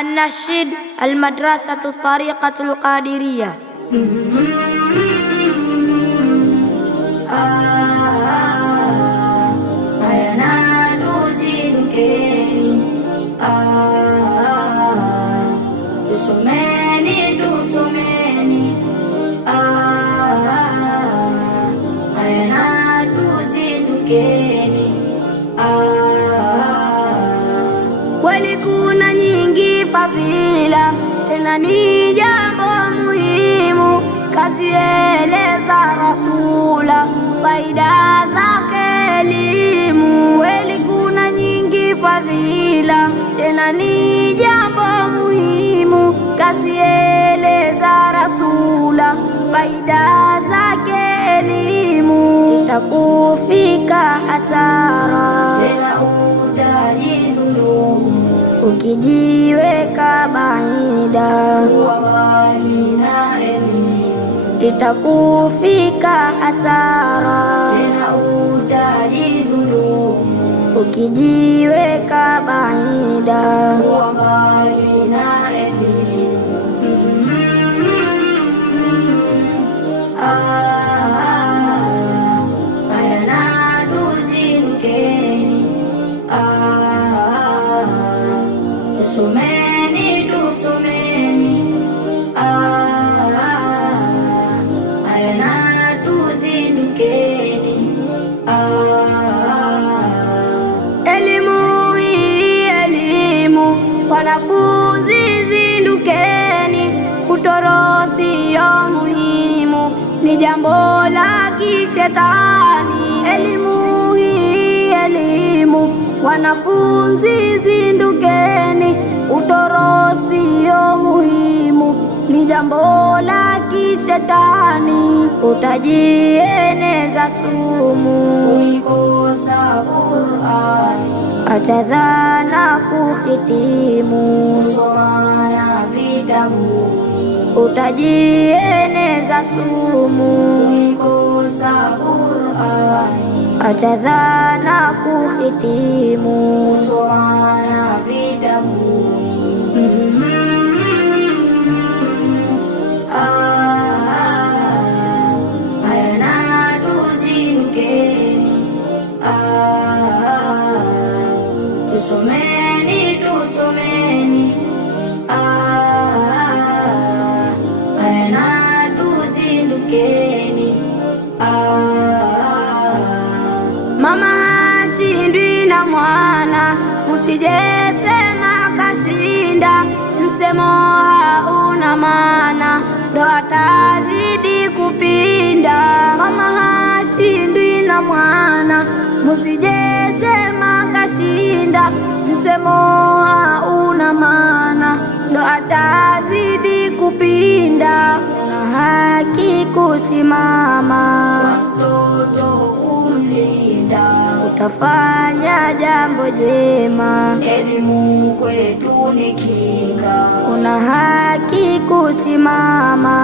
النشيد المدرسة الطريقة القادرية. Kweli kuna nyingi fadhila, tena ni jambo muhimu, kazieleza Rasula faida zake elimu. Kweli kuna nyingi fadhila, tena ni jambo muhimu, kazieleza Rasula faida zake elimu. Itakufika hasara, tena utajidhulumu ukijiweka baida kuwa mbali na elimu. Itakufika hasara, tena utajidhulumu ukijiweka baida kuwa mbali na elimu. Wanafunzi zindukeni, kutoro sio muhimu, ni jambo la kishetani. Elimu hii elimu, wanafunzi zindukeni, kutoro sio muhimu, ni jambo la kishetani. Utajieneza sumu uikosa Qur'ani, acha dhana kuhitimu, kusoma na vitabuni. Utajieneza sumu uikosa Qur'ani, acha dhana kuhitimu, kusoma na vitabuni. Tusomeni, tusomeni, ayana tuzindukeni. Mama hashindwi na mwana, msijesema kashinda, msemo hauna maana, ndo atazidi kupinda. Mama hashindwi na mwana, msijesema kashinda, msemo hauna maana, ndo atazidi kupinda. Na haki kusimama, watoto kumlinda, utafanya jambo jema, elimu kwetu ni kinga. Una haki kusimama,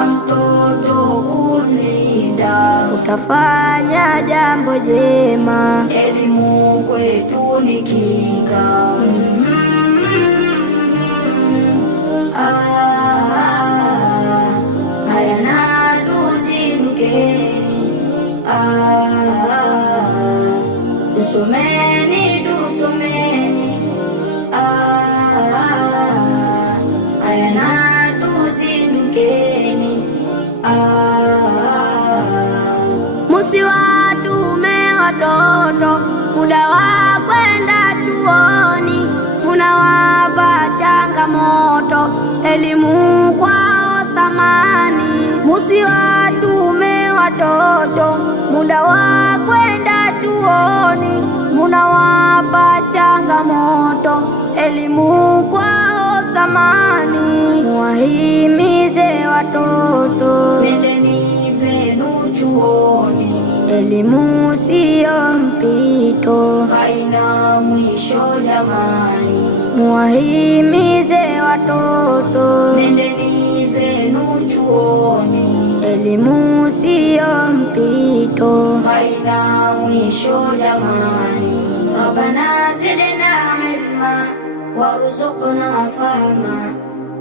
watoto kumlinda, utafanya jambo jema, elimu kwetu ni kinga. Ayana tuzindukeni, tusomeni, tusomeni, ayana tuzindukeni. Musiwatume watoto muda wa kwenda chuoni, munawapa changamoto, elimu kwao thamani. Musiwatume watoto muda wa kwenda chuoni, munawapa changamoto, elimu kwao thamani. Muwahimize watoto, nendeni zenu chuoni, elimu siyo mpito, haina mwisho jamani. Muwahimize watoto, nendeni zenu chuoni, elimu siyo mpito, haina mwisho jamani. Rabbana zidna ilma warzuqna fahma,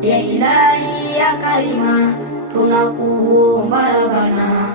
ya ilahi ya karima, tunakuomba Rabbana.